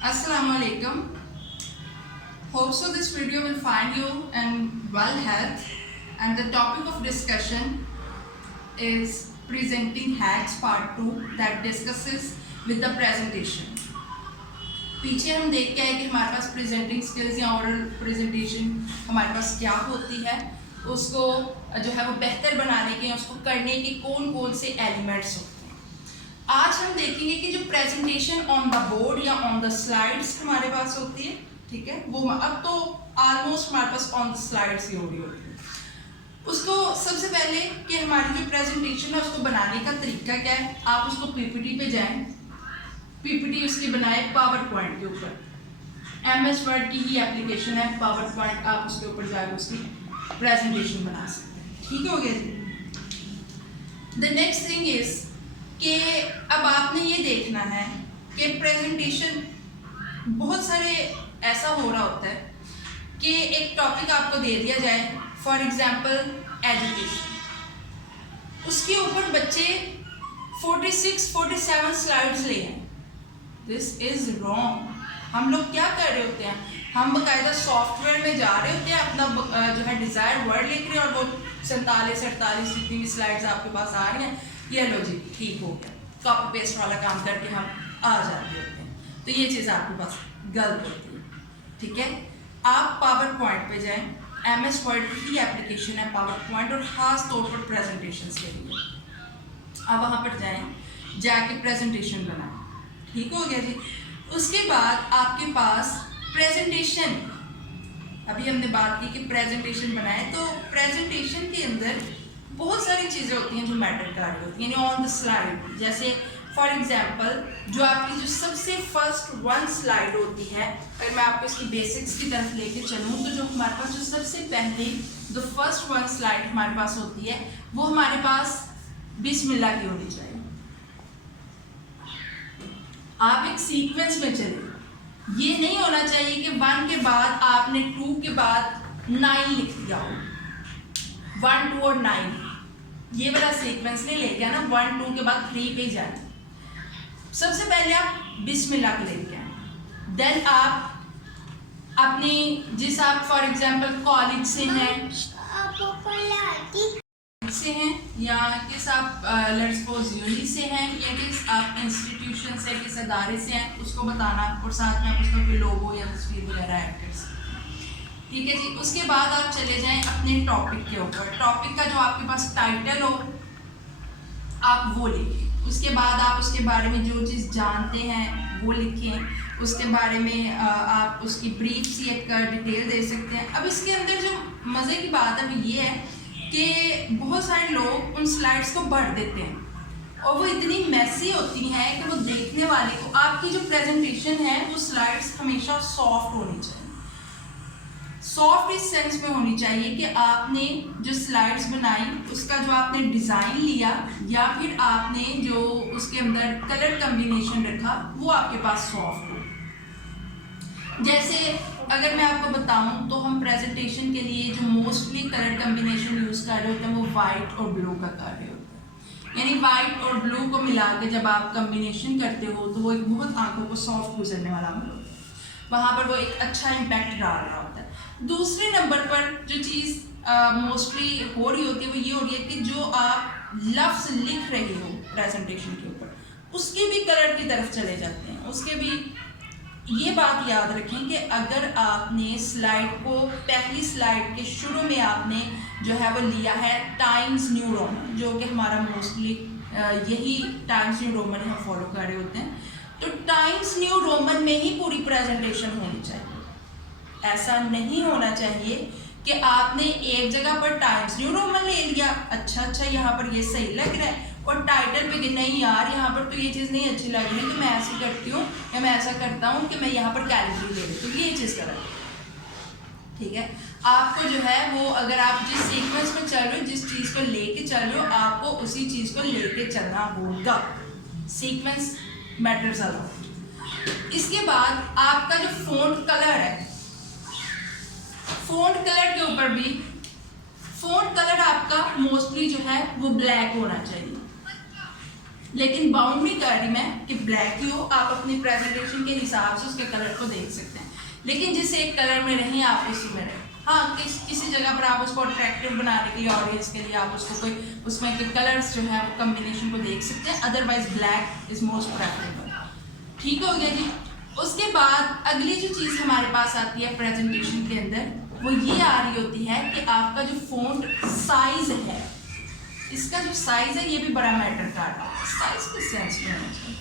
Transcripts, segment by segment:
Assalamu alaikum. Hope so this video will find you in well health, and the topic of discussion is presenting hacks part 2 that discusses with the presentation. पीछे हम देख के आए कि हमारे पास presenting skills या oral presentation हमारे पास क्या होती है, उसको जो है वो बेहतर बनाने के, उसको करने के कौन कौन से एलिमेंट्स होते हैं। आज हम देखेंगे कि जो प्रेजेंटेशन ऑन द बोर्ड या ऑन द स्लाइड्स हमारे पास होती है, ठीक है, वो अब तो ऑलमोस्ट हमारे पास ऑन द स्लाइड्स ही हो रही होती है। उसको सबसे पहले कि हमारी जो प्रेजेंटेशन है उसको बनाने का तरीका क्या है, आप उसको पीपीटी पे जाएं, पीपीटी उसकी बनाए पावर पॉइंट के ऊपर। MS वर्ड की ही एप्लीकेशन है पावर पॉइंट, आप उसके ऊपर जाकर उसकी प्रेजेंटेशन बना सकते हैं। ठीक हो गया जी। द नेक्स्ट थिंग इज कि अब आपने ये देखना है कि प्रेजेंटेशन बहुत सारे ऐसा हो रहा होता है कि एक टॉपिक आपको दे दिया जाए, फॉर एग्जांपल एजुकेशन, उसके ऊपर बच्चे 46-47 स्लाइड्स ले आए। This is wrong. हम लोग क्या कर रहे होते हैं, हम बाकायदा सॉफ्टवेयर में जा रहे होते हैं, अपना जो है डिज़ायर वर्ड लिख रहे हैं और वो 47-48 जितनी भी स्लाइड्स आपके पास आ रही हैं, ये लो जी ठीक हो गया, कॉपी पेस्ट वाला काम करके हम आ जाते होते हैं। तो ये चीज़ आपके पास गलत होती है। ठीक है, आप पावर पॉइंट पे जाएं, MS वर्ड की एप्लीकेशन है पावर पॉइंट, और ख़ास तौर पर प्रेजेंटेशन के लिए आप वहाँ पर जाएं, जाके प्रेजेंटेशन बनाएं। ठीक हो गया जी। उसके बाद आपके पास प्रेजेंटेशन, अभी हमने बात की कि प्रेजेंटेशन बनाए, तो प्रेजेंटेशन के अंदर बहुत सारी चीज़ें होती हैं जो मैटर कर रही होती हैं, यानी ऑन द स्लाइड। जैसे फॉर एग्जांपल जो आपकी जो सबसे फर्स्ट वन स्लाइड होती है, अगर मैं आपको इसकी बेसिक्स की तरफ लेके चलूँ तो जो हमारे पास जो सबसे पहले जो फर्स्ट वन स्लाइड हमारे पास होती है वो हमारे पास बिस्मिल्लाह की होनी चाहिए। आप एक सीक्वेंस में चले, ये नहीं होना चाहिए कि 1 के बाद आपने 2 के बाद 9 लिख दिया हो, 1, 2 और 9, ये वाला सीक्वेंस नहीं लेके आना, 1, 2 के बाद 3 पे जाना। सबसे पहले आप बिस्मिल्लाह के लेके आए, देन आप अपनी जिस आप फॉर एग्जांपल कॉलेज से हैं या किस आप लेट्स सपोज यूनी से हैं या किस आप इंस्टीट्यूशन से, किस अदारे से हैं, उसको बताना, और साथ में आप उसका कोई लोगो या तस्वीर वगैरह ऐड कर सकते हैं। ठीक है जी। उसके बाद आप चले जाएं अपने टॉपिक के ऊपर, टॉपिक का जो आपके पास टाइटल हो आप वो लिखें। उसके बाद आप उसके बारे में जो चीज़ जानते हैं वो लिखें। उसके बारे में आप उसकी ब्रीफ सी एक डिटेल दे सकते हैं। अब इसके अंदर जो मज़े की बात अब ये है कि बहुत सारे लोग उन स्लाइड्स को भर देते हैं और वो इतनी मैसी होती हैं कि वो देखने वाले को, आपकी जो प्रेजेंटेशन है वो स्लाइड्स हमेशा सॉफ्ट होनी चाहिए। सॉफ्ट इस सेंस में होनी चाहिए कि आपने जो स्लाइड्स बनाई उसका जो आपने डिज़ाइन लिया या फिर आपने जो उसके अंदर कलर कम्बिनेशन रखा वो आपके पास सॉफ्ट हो। जैसे अगर मैं आपको बताऊं तो हम प्रेजेंटेशन के लिए जो मोस्टली कलर कम्बिनेशन यूज़ कर रहे होते हैं वो वाइट और ब्लू का कर रहे होते हैं, यानी वाइट और ब्लू को मिला के जब आप कम्बिनेशन करते हो तो वो एक बहुत आंखों को सॉफ्ट गुजरने वाला अमल होता है, वहाँ पर वो एक अच्छा इम्पैक्ट डाल रहा होता है। दूसरे नंबर पर जो चीज़ मोस्टली हो रही होती है वो ये हो रही है कि जो आप लफ्ज़ लिख रहे हो प्रेजेंटेशन के ऊपर उसके भी कलर की तरफ चले जाते हैं। उसके भी ये बात याद रखें कि अगर आपने स्लाइड को पहली स्लाइड के शुरू में आपने जो है वो लिया है टाइम्स न्यू रोमन, जो कि हमारा मोस्टली यही टाइम्स न्यू रोमन हम फॉलो कर रहे होते हैं, तो टाइम्स न्यू रोमन में ही पूरी प्रेजेंटेशन होनी चाहिए। ऐसा नहीं होना चाहिए कि आपने एक जगह पर टाइम्स न्यू रोमन ले लिया, अच्छा यहाँ पर ये सही लग रहा है, और टाइटल पे कि नहीं यार यहाँ पर तो ये चीज़ नहीं अच्छी लग रही, तो मैं ऐसे करती हूँ या मैं ऐसा करता हूँ कि मैं यहाँ पर कैलोरी ले लेती हूँ, ये चीज़ करें। ठीक है, आपको जो है वो अगर आप जिस सीक्वेंस में चल रहे हो, जिस चीज़ को लेके चल रहे हो, आपको उसी चीज़ को लेके चलना होगा। Sequence matters a lot. इसके बाद आपका जो फ़ॉन्ट कलर है, फ़ॉन्ट कलर के ऊपर भी फ़ॉन्ट कलर आपका मोस्टली जो है वो ब्लैक होना चाहिए। लेकिन बाउंड नहीं कर रही मैं कि ब्लैक ही हो, आप अपनी प्रेजेंटेशन के हिसाब से उसके कलर को देख सकते हैं, लेकिन जिस एक कलर में रहें आप उसी में रहें। हाँ, किसी जगह पर आप उसको अट्रैक्टिव बनाने के लिए, ऑडियंस के लिए आप उसको कोई उसमें के कलर्स जो है वो कम्बिनेशन को देख सकते हैं, otherwise black is most preferable. ठीक हो गया जी। उसके बाद अगली जो चीज़ हमारे पास आती है प्रेजेंटेशन के अंदर, वो ये आ रही होती है कि आपका जो फ़ॉन्ट साइज़ है, इसका जो साइज़ है ये भी बड़ा मैटर कर रहा है। साइज़ किस सेंस में होना चाहिए?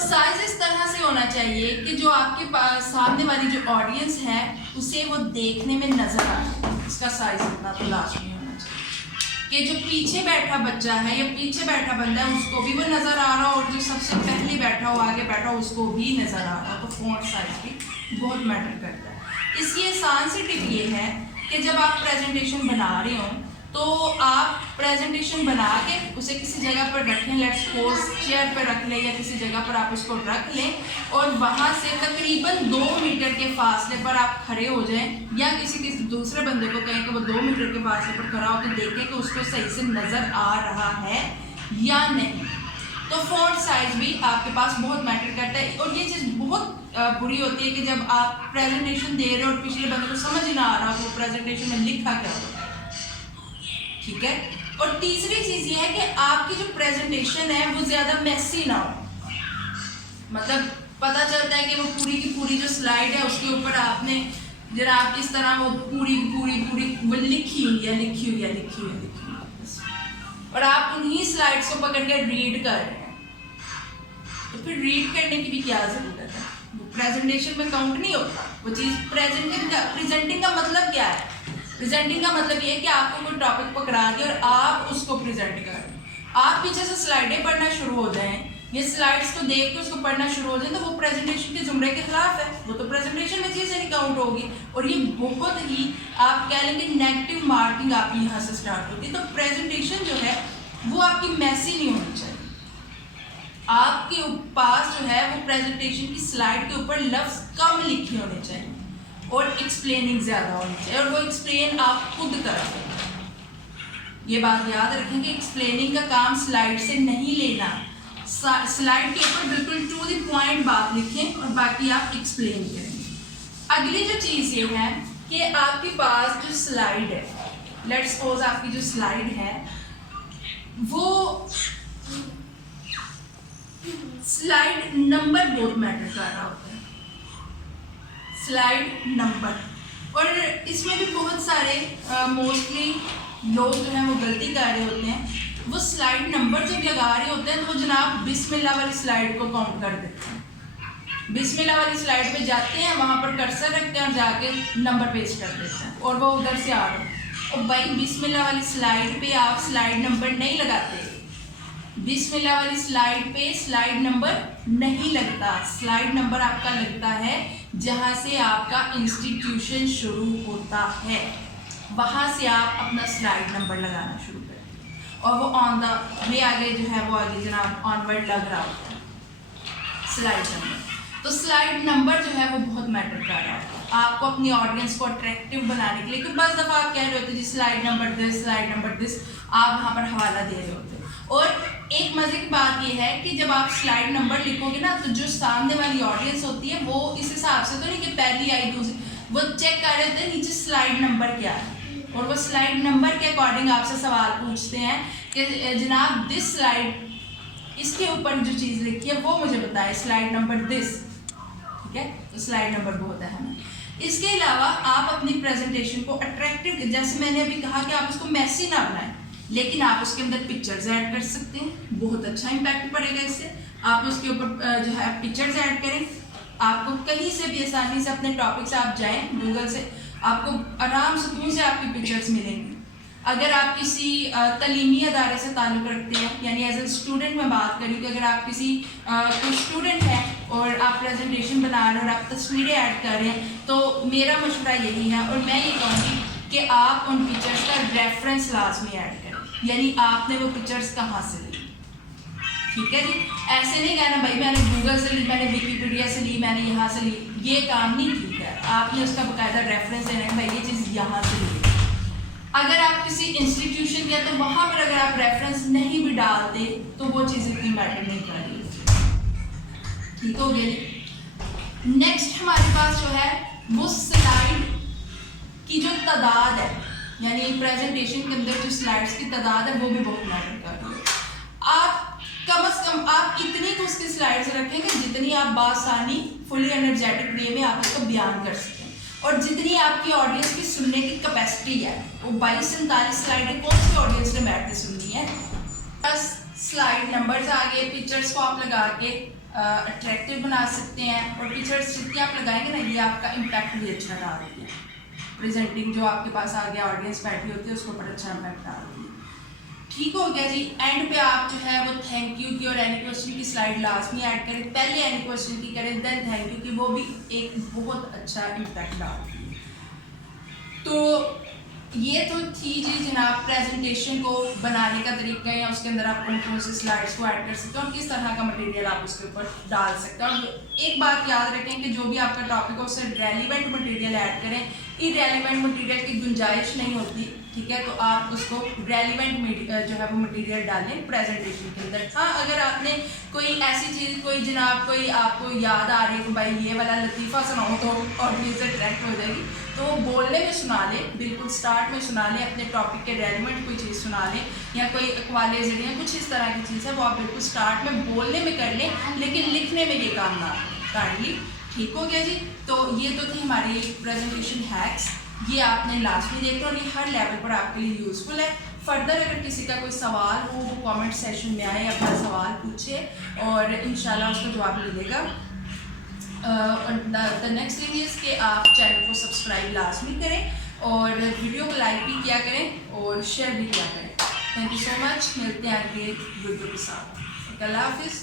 साइज इस तरह से होना चाहिए कि जो आपके पास सामने वाली जो ऑडियंस है उसे वो देखने में नजर आए, इसका साइज इतना तो लाजमी होना चाहिए कि जो पीछे बैठा बच्चा है या पीछे बैठा बंदा है उसको भी वो नजर आ रहा हो, और जो सबसे पहले बैठा हो आगे बैठा हो उसको भी नजर आ रहा हो। तो फॉन्ट साइज भी बहुत मैटर करता है। इसकी आसान सी टिप ये है कि जब आप प्रेजेंटेशन बना रहे हो तो आप प्रेजेंटेशन बना के उसे किसी जगह पर रखें, लेट्स सपोज चेयर पर रख लें या किसी जगह पर आप उसको रख लें, और वहाँ से तकरीबन 2 मीटर के फासले पर आप खड़े हो जाएं, या किसी दूसरे बंदे को कहें कि वो 2 मीटर के फासले पर खड़ा होकर देखें कि उसको सही से नज़र आ रहा है या नहीं। तो फॉन्ट साइज भी आपके पास बहुत मैटर करता है, और ये चीज़ बहुत बुरी होती है कि जब आप प्रेजेंटेशन दे रहे हो और पिछले बंदे को समझ ही ना आ रहा वो प्रेजेंटेशन में लिखा क्या होता है। ठीक है। और तीसरी चीज ये है कि आपकी जो प्रेजेंटेशन है वो ज्यादा मैसी ना हो, मतलब पता चलता है कि वो पूरी की पूरी जो स्लाइड है उसके ऊपर आपने जनाब इस तरह वो पूरी वो लिखी हुई है, और आप उन्हीं स्लाइड्स को पकड़ के रीड कर रहे हैं, तो फिर रीड करने की भी क्या जरूरत है? वो प्रेजेंटेशन में काउंट नहीं होता वो चीज। प्रेजेंटिंग का मतलब क्या है? प्रेजेंटिंग का मतलब ये है कि आपको कोई टॉपिक पकड़ा दिया और आप उसको प्रेजेंट करें। आप पीछे से स्लाइडें पढ़ना शुरू हो जाएं या स्लाइड्स को देख के उसको पढ़ना शुरू हो जाए तो वो प्रेजेंटेशन के जुमरे के खिलाफ है, वो तो प्रेजेंटेशन में चीज़ें नहीं काउंट होगी, और ये बहुत ही आप कह लेंगे नेगेटिव मार्किंग आपकी यहाँ से स्टार्ट होती है। तो प्रेजेंटेशन जो है वो आपकी मैसी नहीं होनी चाहिए। आपके पास जो है वो प्रेजेंटेशन की स्लाइड के ऊपर लफ्ज कम लिखे होने चाहिए और एक्सप्लेनिंग ज़्यादा होनी चाहिए, और वो एक्सप्लेन आप खुद करें। ये बात याद रखें कि एक्सप्लेनिंग का काम स्लाइड से नहीं लेना, स्लाइड के ऊपर बिल्कुल टू द पॉइंट बात लिखें और बाकी आप एक्सप्लेन करें। अगली जो चीज़ ये है कि आपके पास जो स्लाइड है, लेट्स सपोज आपकी जो स्लाइड है वो स्लाइड नंबर बहुत मैटर कर रहा होता है, स्लाइड नंबर। और इसमें भी बहुत सारे मोस्टली लोग जो हैं वो गलती कर रहे होते हैं। वो स्लाइड नंबर जब लगा रहे होते हैं तो वो जनाब बिस्मिल्लाह वाली स्लाइड को काउंट कर देते हैं। बिस्मिल्लाह वाली स्लाइड पे जाते हैं, वहाँ पर कर्सर रखते हैं और जाके नंबर पेस्ट कर देते हैं, और वो उधर से आ रहे हैं। और भाई बिस्मिल्लाह वाली स्लाइड पे आप स्लाइड नंबर नहीं लगाते, बिस्मिल्लाह वाली स्लाइड पे स्लाइड नंबर नहीं लगता। स्लाइड नंबर आपका लगता है जहाँ से आपका इंस्टीट्यूशन शुरू होता है, वहाँ से आप अपना स्लाइड नंबर लगाना शुरू करें, और वो ऑन द वे आगे जो है वो आगे जनाब ऑनवर्ड लग रहा होता है स्लाइड नंबर। तो स्लाइड नंबर जो है वो बहुत मैटर कर रहा है आपको अपनी ऑडियंस को अट्रैक्टिव बनाने के लिए, क्योंकि बस दफ़ा आप कह रहे होते जी स्लाइड नंबर दिस, आप वहाँ पर हवाला दे रहे होते। और एक मज़े की बात यह है कि जब आप स्लाइड नंबर लिखोगे ना तो जो सामने वाली ऑडियंस होती है वो इस हिसाब से तो नहीं कि पहली आई दूसरी, वो चेक कर रहे होते हैं नीचे स्लाइड नंबर क्या है, और वो स्लाइड नंबर के अकॉर्डिंग आपसे सवाल पूछते हैं कि जनाब दिस स्लाइड, इसके ऊपर जो चीज़ लिखी है वो मुझे बताए, स्लाइड नंबर दिस। ठीक है, तो स्लाइड नंबर बहुत अहम है। इसके अलावा आप अपनी प्रेजेंटेशन को अट्रैक्टिव, जैसे मैंने अभी कहा कि आप उसको मैसी ना बनाएं, लेकिन आप उसके अंदर पिक्चर्स ऐड कर सकते हैं, बहुत अच्छा इम्पैक्ट पड़ेगा इससे। आप उसके ऊपर जो है पिक्चर्स ऐड करें, आपको कहीं से भी आसानी से अपने टॉपिक से आप जाएं गूगल से, आपको आराम सुकून से आपकी पिक्चर्स मिलेंगी। अगर आप किसी तलीमी अदारे से ताल्लुक़ रखते हैं, यानी एज ए स्टूडेंट मैं बात करूँ कि अगर आप किसी कोई स्टूडेंट हैं और आप प्रेजेंटेशन बना रहे हैं और आप तस्वीरें ऐड कर रहे हैं, तो मेरा मशवरा यही है और मैं ये कहूँगी कि आप उन पिक्चर्स का रेफरेंस लाजमी ऐड करें, यानी आपने वो पिक्चर्स कहाँ से ली। ठीक है जी, ऐसे नहीं कहना भाई मैंने गूगल से ली, मैंने विकीपीडिया से ली, मैंने यहाँ से ली, ये काम नहीं ठीक है। आपने उसका बाकायदा रेफरेंस देना है, भाई ये चीज़ यहाँ से ली। अगर आप किसी इंस्टीट्यूशन या तो वहाँ पर अगर आप रेफरेंस नहीं भी डालते तो वो चीज़ इतनी मैटर नहीं कर रही। ठीक हो गया। नेक्स्ट हमारे पास जो है वो स्लाइड की जो तादाद है, यानी प्रेजेंटेशन के अंदर जो स्लाइड्स की तादाद है वो भी बहुत मैटर कर रही है। आप कम से कम आप इतनी तो उसकी स्लाइड्स रखेंगे जितनी आप बासानी फुली एनर्जेटिक वे में आप इसको बयान कर सकें, और जितनी आपकी ऑडियंस की सुनने की कैपेसिटी है। वो 22-47 स्लाइडें कौन सी ऑडियंस ने बैठ के सुननी है। बस स्लाइड नंबर्स आ गए, पिक्चर्स को आप लगा के अट्रैक्टिव बना सकते हैं, और पिक्चर्स जितनी आप लगाएंगे ना ये आपका इम्पैक्ट भी अच्छा डालती है। प्रेजेंटिंग जो आपके पास आगे ऑडियंस बैठी होती है उसको बड़ा अच्छा इम्पैक्ट डालती है। ठीक हो गया जी। एंड पे आप जो है वो थैंक यू की और एनी क्वेश्चन की स्लाइड लास्ट में ऐड करें, पहले एनी क्वेश्चन की करें देन थैंक यू की, वो भी एक बहुत अच्छा इम्पैक्ट डालती है। तो ये तो थी जी जनाब प्रेजेंटेशन को बनाने का तरीका, या उसके अंदर आप कौन से स्लाइड्स को ऐड कर सकते हो और किस तरह का मटेरियल आप उसके ऊपर डाल सकते हो। और एक बात याद रखें कि जो भी आपका टॉपिक है उससे रेलिवेंट मटेरियल ऐड करें, इरेलीवेंट मटेरियल की गुंजाइश नहीं होती। ठीक है, तो आप उसको रेलिवेंट जो है वो मटेरियल डालें प्रेजेंटेशन के अंदर। हाँ, अगर आपने कोई ऐसी चीज़ कोई जनाब कोई आपको याद आ रही है कि भाई ये वाला लतीफ़ा सुनाओ तो ऑडियंस अट्रैक्ट हो जाएगी, तो वो बोलने में सुना लें, बिल्कुल स्टार्ट में सुना लें, अपने टॉपिक के रेलिवेंट कोई चीज़ सुना लें, या कोई अक़वाले ज़रिए कुछ इस तरह की चीज़ है वो आप बिल्कुल स्टार्ट में बोलने में कर लें, लेकिन लिखने में ये काम ना काइंडली। ठीक हो गया जी। तो ये तो थी हमारी प्रेजेंटेशन हैक्स, ये आपने लास्ट में देखा और ये हर लेवल पर आपके लिए यूज़फुल है। फर्दर अगर किसी का कोई सवाल हो वो कमेंट सेशन में आए, अपना सवाल पूछे और इंशाल्लाह उसका जवाब मिलेगा। द नेक्स्ट थिंग इज़ कि आप चैनल को सब्सक्राइब लाजमी करें और वीडियो को लाइक भी किया करें और शेयर भी किया करें। Thank you so much. मिलते हैं आगे वीडियो के साथ। अल्लाह हाफिज़।